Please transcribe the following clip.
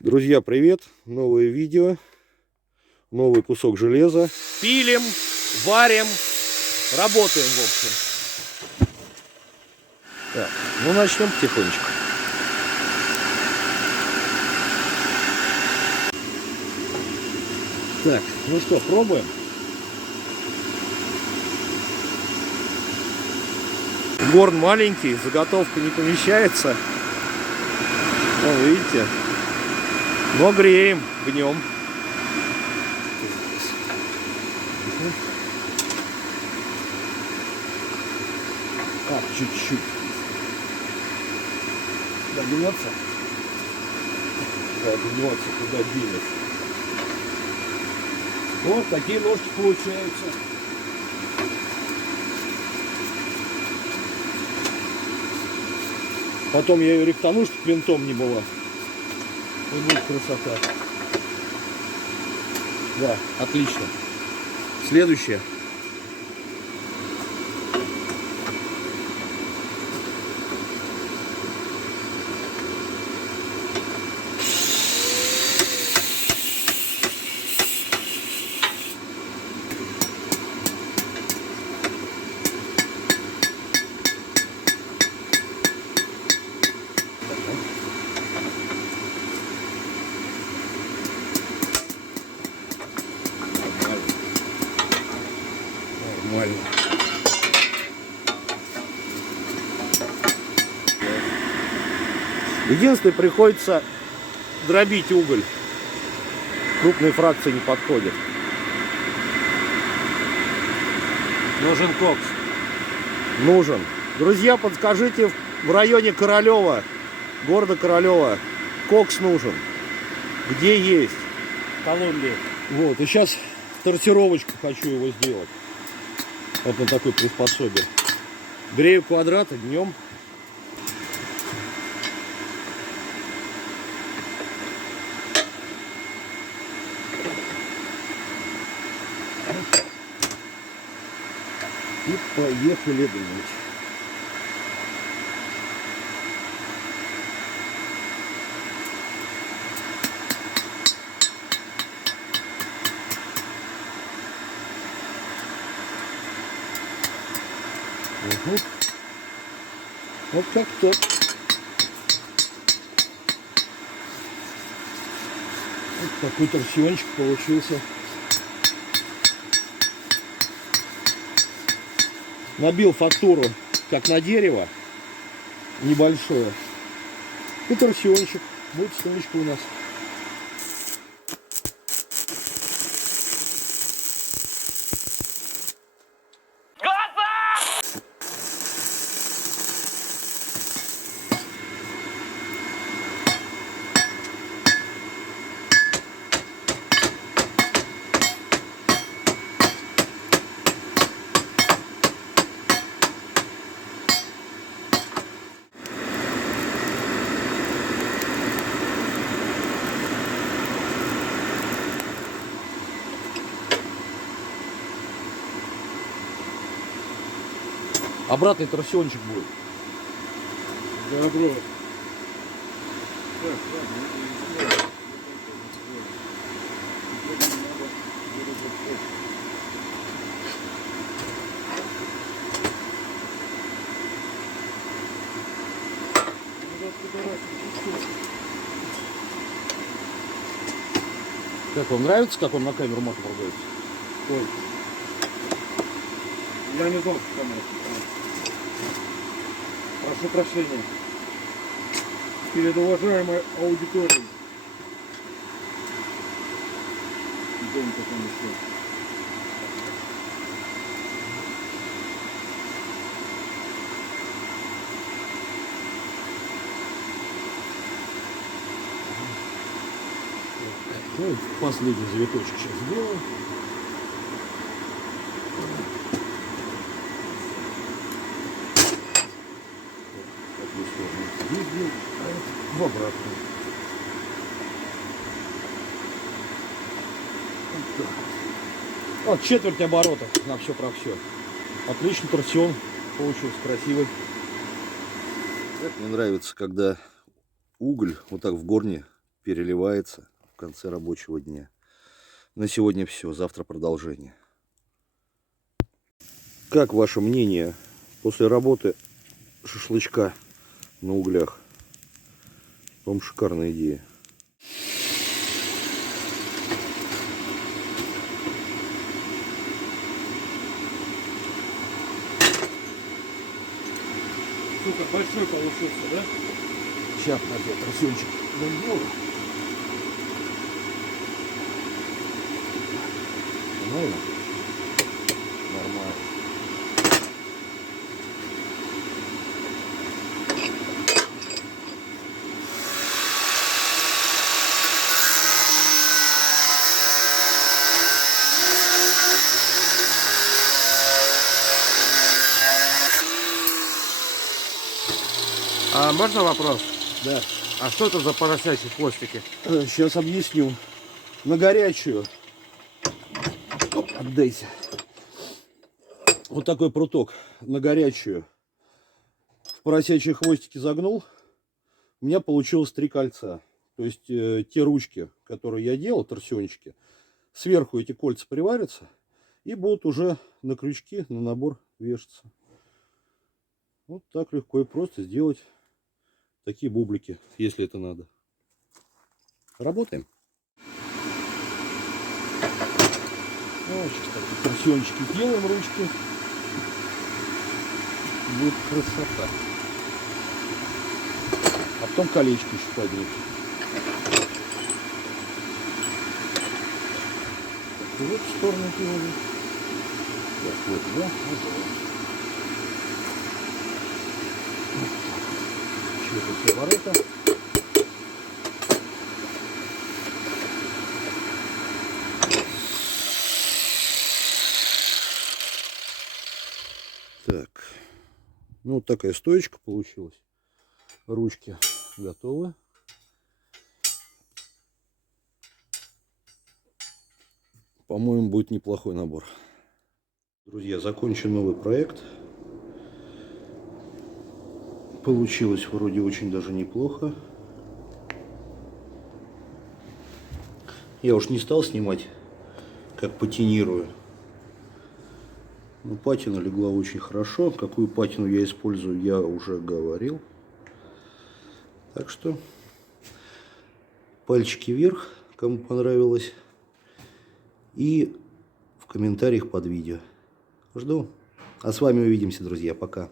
Друзья, привет! Новое видео, новый кусок железа. Пилим, варим, работаем, в общем. Так, ну начнем потихонечку. Так, ну что, пробуем? Горн маленький, заготовка не помещается. Вон, видите? Но греем гнем. Так, чуть-чуть. Догнется. Догнется, куда денет. Вот такие ножки получаются. Потом я ее рихтану, чтобы винтом не было. И будет красота. Да, отлично. Следующее. Нормально. Единственное, приходится дробить уголь. Крупные фракции не подходят. Нужен кокс. Нужен. Друзья, подскажите, в районе Королева, города Королева, кокс нужен. Где есть? В Колумбии. Вот, и сейчас тортировочку хочу его сделать. Вот на такой приспособе. Брею квадраты днем. И поехали думать. Угу. Вот как-то. Вот такой торсиончик получился. Набил фактуру, как на дерево, небольшое. И торсиончик. Будет столечко у нас. Обратный торсиончик будет. Добро. Как вам нравится, как он на камеру мат продается? Ой. Я не знал, что там. Прошу прощения перед уважаемой аудиторией. Идем потом еще. Ну, последний завиточек сейчас сделаю. В обратную. Вот четверть оборота на все про все. Отличный торсион получился, красивый. Мне нравится, когда уголь вот так в горне переливается в конце рабочего дня. На сегодня все, завтра продолжение. Как ваше мнение после работы шашлычка на углях? По-моему, шикарная идея. Сука, большой получился, да? Сейчас, опять тросенчик набил. Нормально? Нормально. А можно вопрос? Да. А что это за поросячьи хвостики? Сейчас объясню. На горячую. Оп, отдайся. Вот такой пруток на горячую. В поросячьи хвостики загнул. У меня получилось 3 кольца. То есть те ручки, которые я делал, торсиончики, сверху эти кольца приварятся и будут уже на крючки, на набор вешаться. Вот так легко и просто сделать такие бублики, если это надо. Работаем. Вот, сейчас такие торсиончики делаем, ручки. Будет красота. А потом колечко еще под них. И вот в сторону делаем. Так, вот, да, вот, вот. Ворота. Так, ну вот такая стоечка получилась. Ручки готовы. По-моему, будет неплохой набор. Друзья, закончен новый проект. Получилось вроде очень даже неплохо. Я уж не стал снимать, как патинирую. Но патина легла очень хорошо. Какую патину я использую, я уже говорил. Так что пальчики вверх, кому понравилось. И в комментариях под видео. Жду. А с вами увидимся, друзья. Пока.